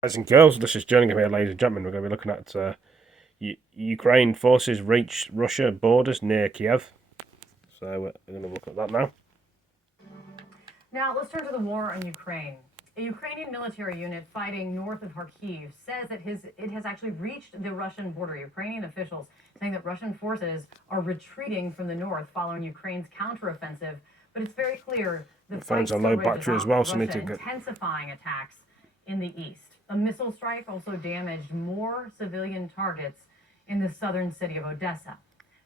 Guys and girls, this is Jerningham here, ladies and gentlemen. We're going to be looking at Ukraine forces reach Russia borders near Kiev. So we're going to look at that now. Now let's turn to the war in Ukraine. A Ukrainian military unit fighting north of Kharkiv says that it has actually reached the Russian border. Ukrainian officials saying that Russian forces are retreating from the north following Ukraine's counteroffensive. But it's very clear the phone's on low battery as well, so need to intensifying attacks in the east. A missile strike also damaged more civilian targets in the southern city of Odessa.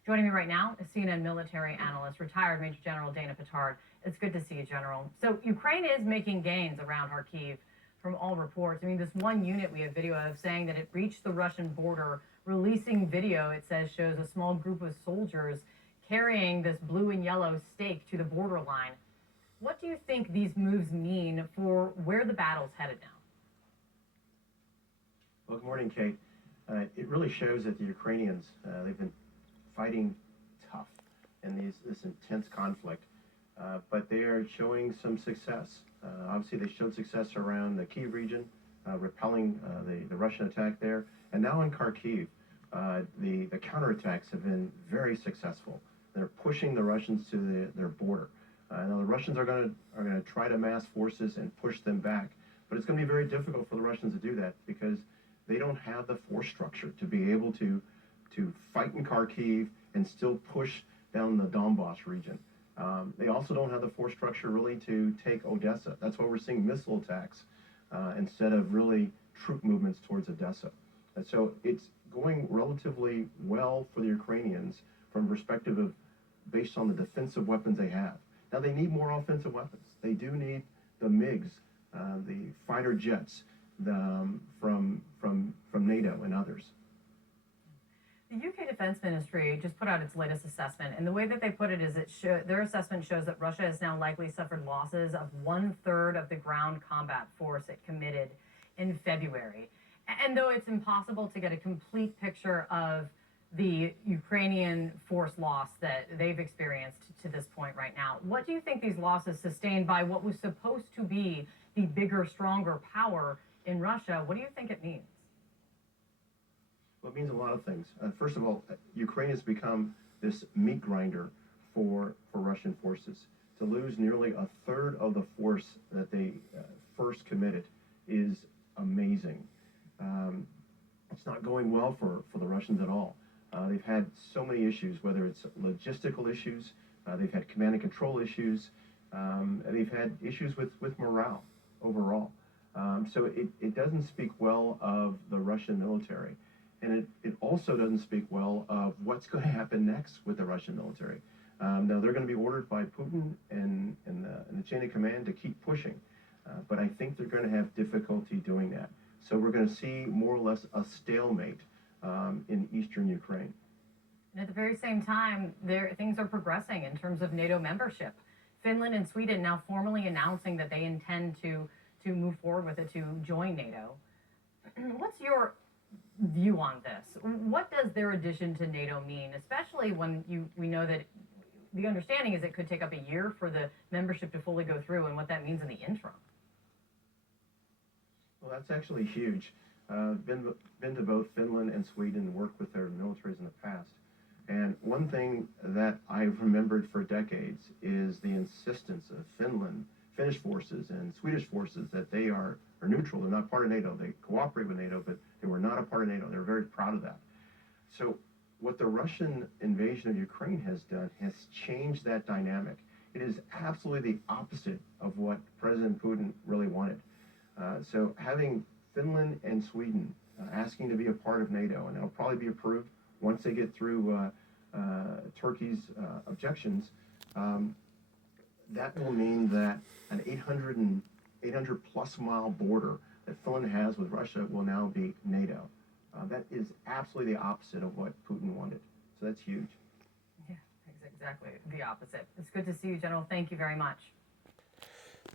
Joining me right now is CNN military analyst, retired Major General Dana Petard. It's good to see you, General. So Ukraine is making gains around Kharkiv from all reports. I mean, this one unit we have video of saying that it reached the Russian border, releasing video, it says, shows a small group of soldiers carrying this blue and yellow stake to the borderline. What do you think these moves mean for where the battle's headed now? Well, good morning, Kate. It really shows that the Ukrainians, they've been fighting tough in this intense conflict, but they are showing some success. Obviously, they showed success around the Kyiv region, repelling the Russian attack there. And now in Kharkiv, the counterattacks have been very successful. They're pushing the Russians to their border. Now the Russians are going to try to mass forces and push them back, but it's going to be very difficult for the Russians to do that because they don't have the force structure to be able to fight in Kharkiv and still push down the Donbass region. They also don't have the force structure really to take Odessa. That's why we're seeing missile attacks instead of really troop movements towards Odessa. And so it's going relatively well for the Ukrainians from perspective of based on the defensive weapons they have. Now they need more offensive weapons. They do need the MiGs, the fighter jets, from NATO and others. The UK Defense Ministry just put out its latest assessment, and the way that they put it is their assessment shows that Russia has now likely suffered losses of 1/3 of the ground combat force it committed in February. And though it's impossible to get a complete picture of the Ukrainian force loss that they've experienced to this point right now, what do you think these losses sustained by what was supposed to be the bigger, stronger power in Russia, what do you think it means? Well, it means a lot of things. First of all, Ukraine has become this meat grinder for Russian forces. To lose nearly 1/3 of the force that they first committed is amazing. It's not going well for the Russians at all. They've had so many issues, whether it's logistical issues, they've had command and control issues, they've had issues with morale overall. So it doesn't speak well of the Russian military. And it also doesn't speak well of what's going to happen next with the Russian military. Now, they're going to be ordered by Putin and the chain of command to keep pushing. But I think they're going to have difficulty doing that. So we're going to see more or less a stalemate in eastern Ukraine. And at the very same time, things are progressing in terms of NATO membership. Finland and Sweden now formally announcing that they intend to move forward with it, to join NATO. What's your view on this? What does their addition to NATO mean, especially when we know that the understanding is it could take up a year for the membership to fully go through, and what that means in the interim? Well, that's actually huge. Been to both Finland and Sweden and worked with their militaries in the past. And one thing that I've remembered for decades is the insistence of Finnish forces and Swedish forces that they are neutral. They're not part of NATO. They cooperate with NATO, but they were not a part of NATO. They're very proud of that. So what the Russian invasion of Ukraine has done has changed that dynamic. It is absolutely the opposite of what President Putin really wanted. So having Finland and Sweden asking to be a part of NATO, and it'll probably be approved once they get through Turkey's objections, that will mean that an 800 plus mile border that Finland has with Russia will now be NATO. That is absolutely the opposite of what Putin wanted. So that's huge. Yeah, exactly the opposite. It's good to see you, General. Thank you very much.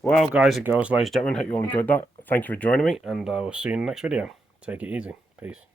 Well, guys and girls, ladies and gentlemen, hope you all enjoyed that. Thank you for joining me, and I will see you in the next video. Take it easy. Peace.